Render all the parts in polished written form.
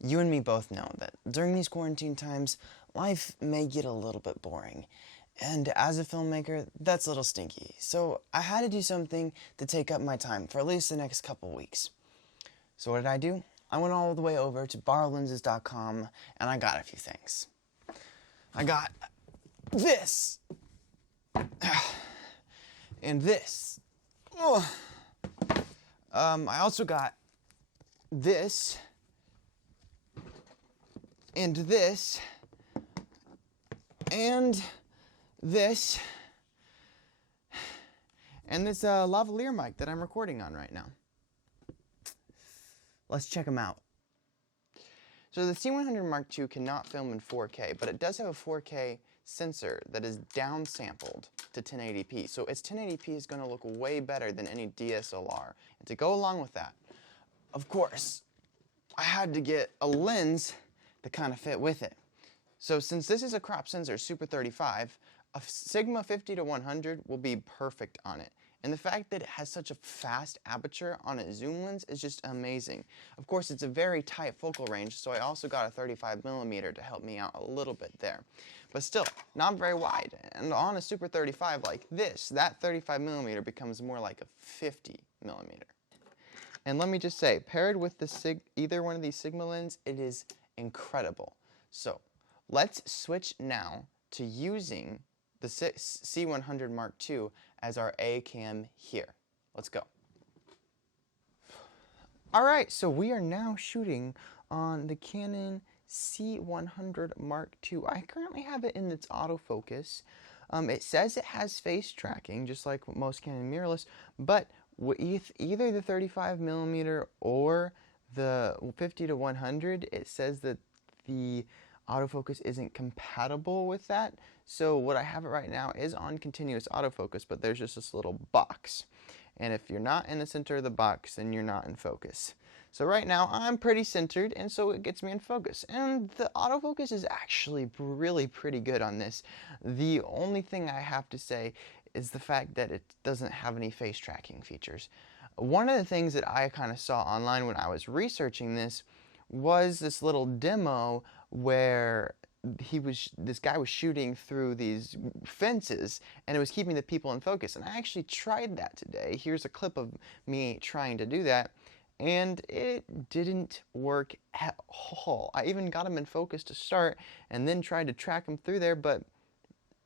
You and me both know that during these quarantine times, life may get a little bit boring. And as a filmmaker, that's a little stinky. So I had to do something to take up my time for at least the next couple weeks. So what did I do? I went all the way over to borrowlenses.com and I got a few things. I got this. And this. I also got this. And this. And this. And this lavalier mic that I'm recording on right now. Let's check them out. So the C100 Mark II cannot film in 4K, but it does have a 4K sensor that is downsampled to 1080p. So its 1080p is going to look way better than any DSLR. And to go along with that, of course, I had to get a lens that kind of fit with it. So since this is a crop sensor, Super 35, a Sigma 50-100 will be perfect on it. And the fact that it has such a fast aperture on its zoom lens is just amazing. Of course, it's a very tight focal range, so I also got a 35mm to help me out a little bit there. But still, not very wide. And on a Super 35 like this, that 35mm becomes more like a 50mm. And let me just say, paired with the either one of these Sigma lenses, it is incredible. So let's switch now to using the C100 Mark II as our A cam here. Let's go. Alright, so we are now shooting on the Canon C100 Mark II. I currently have it in its autofocus. It says it has face tracking, just like most Canon mirrorless, but with either the 35mm or the 50-100, it says that the autofocus isn't compatible with that. So what I have it right now is on continuous autofocus, but there's just this little box. And if you're not in the center of the box, then you're not in focus. So right now I'm pretty centered, and so it gets me in focus. And the autofocus is actually really pretty good on this. The only thing I have to say is the fact that it doesn't have any face tracking features. One of the things that I kind of saw online when I was researching this was this little demo where this guy was shooting through these fences and it was keeping the people in focus. And I actually tried that today. Here's a clip of me trying to do that, and it didn't work at all. I even got him in focus to start and then tried to track him through there, but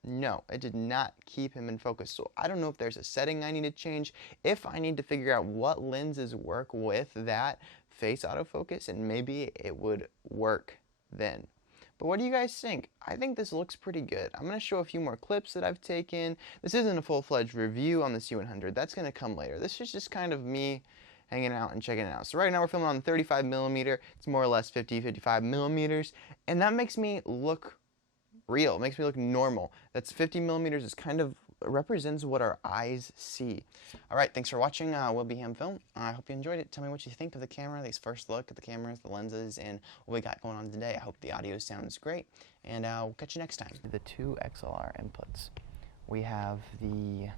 no, it did not keep him in focus. So I don't know if there's a setting I need to change, if I need to figure out what lenses work with that face autofocus, and maybe it would work then. But what do you guys think? I think this looks pretty good. I'm going to show a few more clips that I've taken. This isn't a full-fledged review on the C100. That's going to come later. This is just kind of me hanging out and checking it out. So right now we're filming on 35mm. It's more or less 55mm. And that makes me look real. It makes me look normal. That's 50mm is kind of represents what our eyes see. Alright, thanks for watching Wilbraham Film. I hope you enjoyed it. Tell me what you think of the camera, these first look at the cameras, the lenses, and what we got going on today. I hope the audio sounds great, and we'll catch you next time. The two XLR inputs. We have the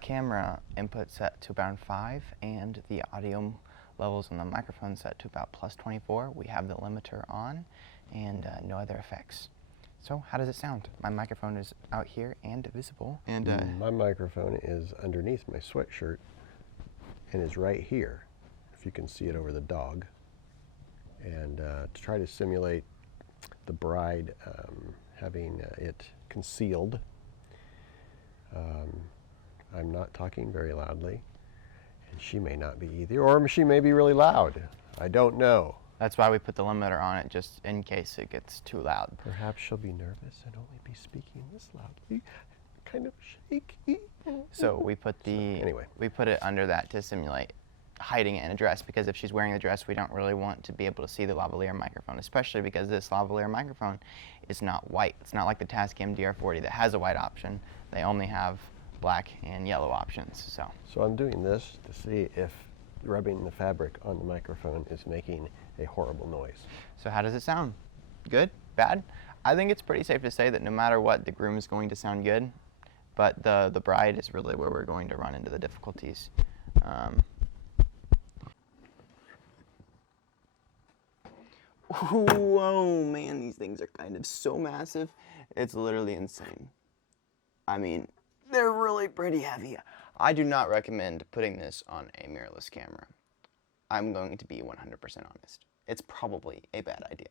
camera input set to about 5, and the audio levels on the microphone set to about +24. We have the limiter on, and no other effects. So how does it sound? My microphone is out here and visible. And my microphone is underneath my sweatshirt and is right here, if you can see it over the dog. And to try to simulate the bride having it concealed, I'm not talking very loudly, and she may not be either, or she may be really loud. I don't know. That's why we put the limiter on it, just in case it gets too loud. Perhaps she'll be nervous and only be speaking this loudly, kind of shaky. So we put we put it under that to simulate hiding it in a dress, because if she's wearing the dress, we don't really want to be able to see the lavalier microphone, especially because this lavalier microphone is not white. It's not like the Tascam DR40 that has a white option. They only have black and yellow options. So I'm doing this to see if rubbing the fabric on the microphone is making a horrible noise. So how does it sound? Good? Bad? I think it's pretty safe to say that no matter what, the groom is going to sound good, but the bride is really where we're going to run into the difficulties. Whoa, man, these things are kind of so massive. It's literally insane. I mean, they're really pretty heavy. I do not recommend putting this on a mirrorless camera. I'm going to be 100% honest. It's probably a bad idea.